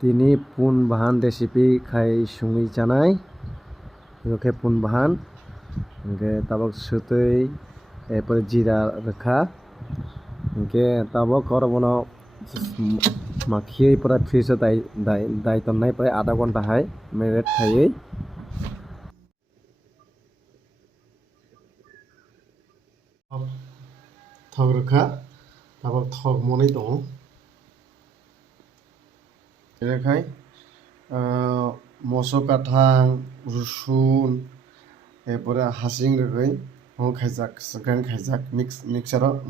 তিনি পুন bahan recipe khai sungui chanai roke pun bahan hingke tabok sutui এরপরে জিরা রাখা hingke tabok korbono makhiyei pura freeze dai tonnai prai आधा घन्टा hai marinate khaiui thok rakha tabok thok monai tongo rekhai moso kathang rusun এরপরে হাসিং রগৈ ও খাইজাক grind খাইজাক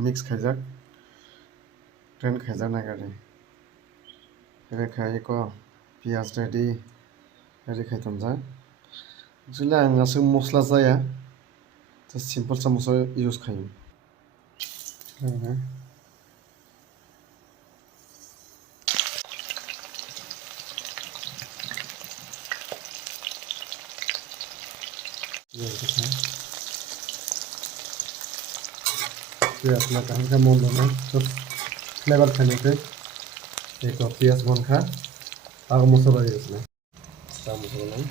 mix খাইজাক grind খাইজাক নাগারে রেখাই ক পিয়াজ ready খাইতামজাक actually आं गासै मस्ला जाया just simple सा मस्ला यूज खायो पियाज ना कहाँ का मोल ना सब फ्लेवर खाने के एक पियाज बन खा आग मसाला ये इसमें साम मसाला नहीं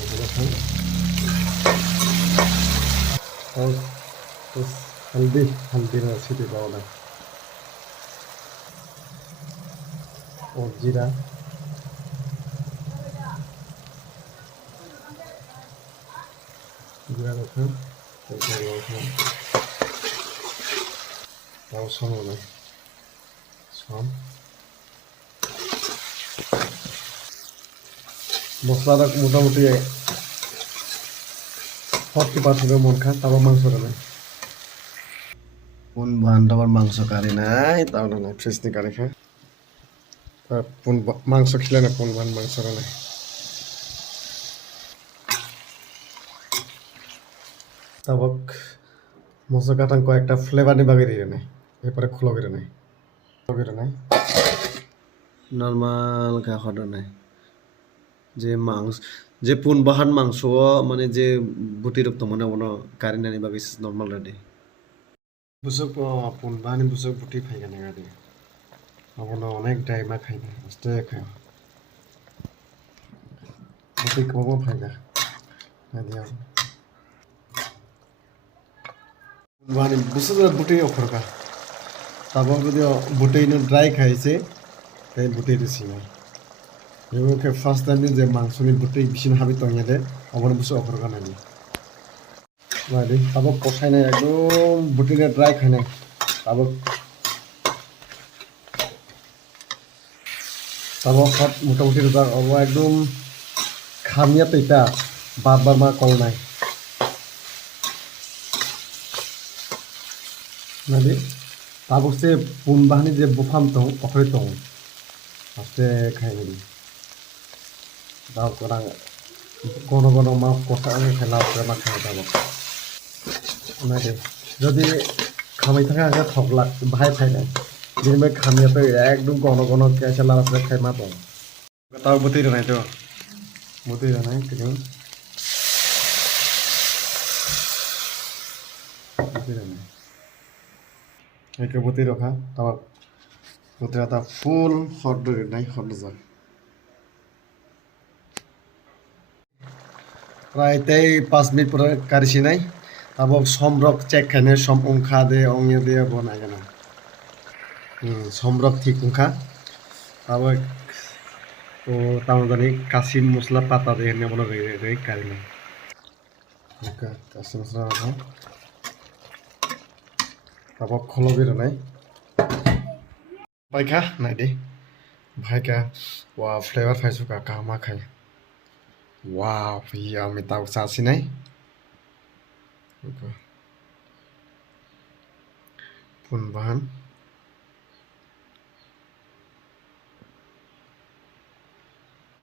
मसाला खाएं और बस हल्दी ना सीधे बावला और जीरा रखा তাও সময় সম মশলাটা মোটামুটি 40% মন খা তারপর মাংস রান্না কোন বান্দাবার মাংস কারি নাই তাও না ফ্রেশ নি কারি খা কোন মাংস খেলে না কোন বান মাংস রান্না তাবক মশলা কাটাং কয়েকটা ফ্লেভার নি বাগিয়ে দিয়ে নাই এরপরে খুলো করে নাই নর্মাল খা খড় নাই যে মাংস যে পুন বাহান মাংস মানে যে বুটি রক্ত মনে মনে কারি নানি বাগি নর্মাল রেডি বুসক পুন বাহানি বুসক বুটি খাই কেন গাড়ি আপনার অনেক ডাইমা খাই না আস্তে খাই বুটি কম খাইগা দিয়া बानी बुसुक बुटे अफर का तब जो बुटे ड्राई खाइसे कहीं बुटे सिंह ये फार्स्ट टाइम जो मांसनि बुटे बिसिन हाबी तंगे अबर बुसु अफर का नहीं बादी तब कसाई एकदम बुटे ड्राई खाने तब मोटामुटी अब एकदम खामिया तैता बार मा कल नहीं नादी ताबक से पुन बाहानी जे बुफाम तो अखरे तो आस्ते खाई नहीं दाव कोरांग कोनो मा कोसा आने खेला प्रेमा खाई ताबक नादी जदि खामाई थाका आगे थकला भाई खाई नहीं दिन में खामिया तो एकदम कोनो कैसे लारा से खाई मा तो ताव बुती रहना तो बुती रहना किधर बुती रहना एक बुती रखा तब बुती रहा फुल हट दो नहीं हट जा प्राय 5 मिनट पर कारिसी नहीं तब समरक चेक खाने सम उंखा दे अंगे दे बना गना समरक ठीक उंखा तब तो तामदानी काशी मसला पाता दे ने बना रे कारि नहीं ओके काशी मसला रखा तब खलो भी रहना भाई का नहीं दे भाई का वाह फ्लेवर फाइसु का कामा खाए वाह भैया मैं ताऊ सासी नहीं पुन बाहन